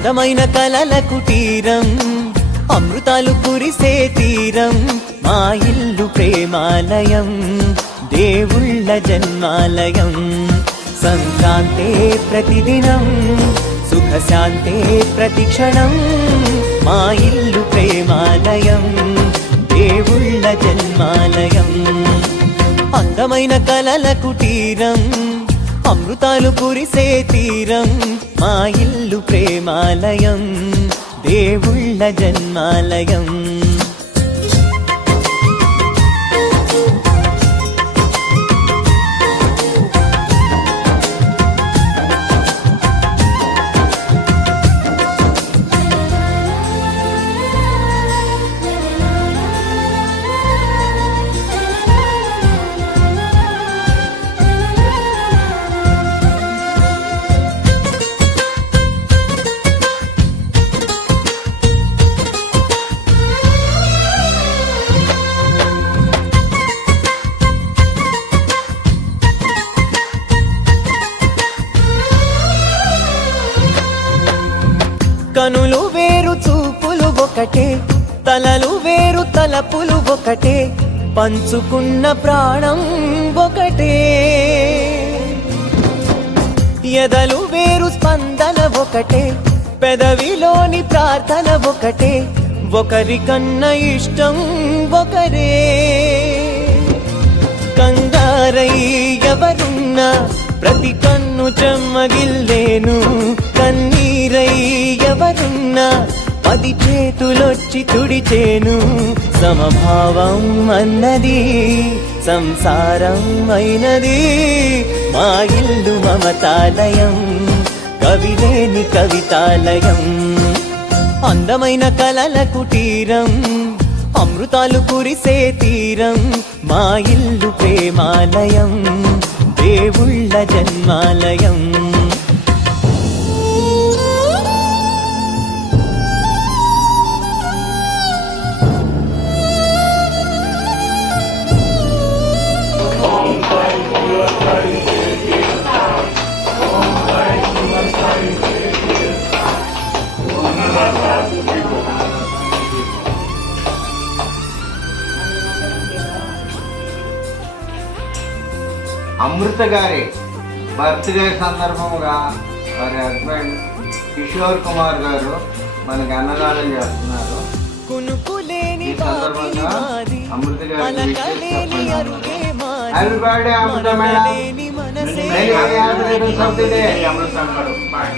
అందమైన కలల కుటీరం, అమృతాలు కురిసే తీరం, మా ఇల్లు ప్రేమాలయం, దేవుళ్ళ జన్మాలయం. సంక్రాంతే ప్రతిదినం, సుఖశాంతే ప్రతిక్షణం, మా ఇల్లు ప్రేమాలయం, దేవుళ్ళ జన్మాలయం. అందమైన కలల కుటీరం, అమృతాలు కురిసే తీరం, మా ఇల్లు ప్రేమాలయం, దేవుళ్ళ జన్మాలయం. కనులు వేరు చూపులు ఒకటే, తలలు వేరు తలపులు ఒకటే, పంచుకున్న ప్రాణం ఒకటే. ఎదలు వేరు స్పందన ఒకటే, పెదవిలోని ప్రార్థన ఒకటే, ఒకరికన్నా ఇష్టం ఒకరే. కంగారై ఎవరున్నా ప్రతి కన్ను చెమ్మగిల్లేను, కన్నీరై ఎవరున్నా 10 చేతులొచ్చి తుడిచేను. సమభావం అన్నది సంసారం అయినది, మా ఇల్లు మమతాలయం, కవిలేని కవితాలయం. అందమైన కలల కుటీరం, అమృతాలు కురిసే తీరం, మా ఇల్లు ప్రేమాలయం, దేవుళ్ళ జన్మాలయం. అమృత గారి బర్త్డే సందర్భంగా వారి హస్బెండ్ కిషోర్ కుమార్ గారు మనకి అన్నదానం చేస్తున్నారు. ఈ సందర్భంగా అమృత గారి happy birthday Amrita madam, many happy returns of the day. Amrita గారు బాయ్.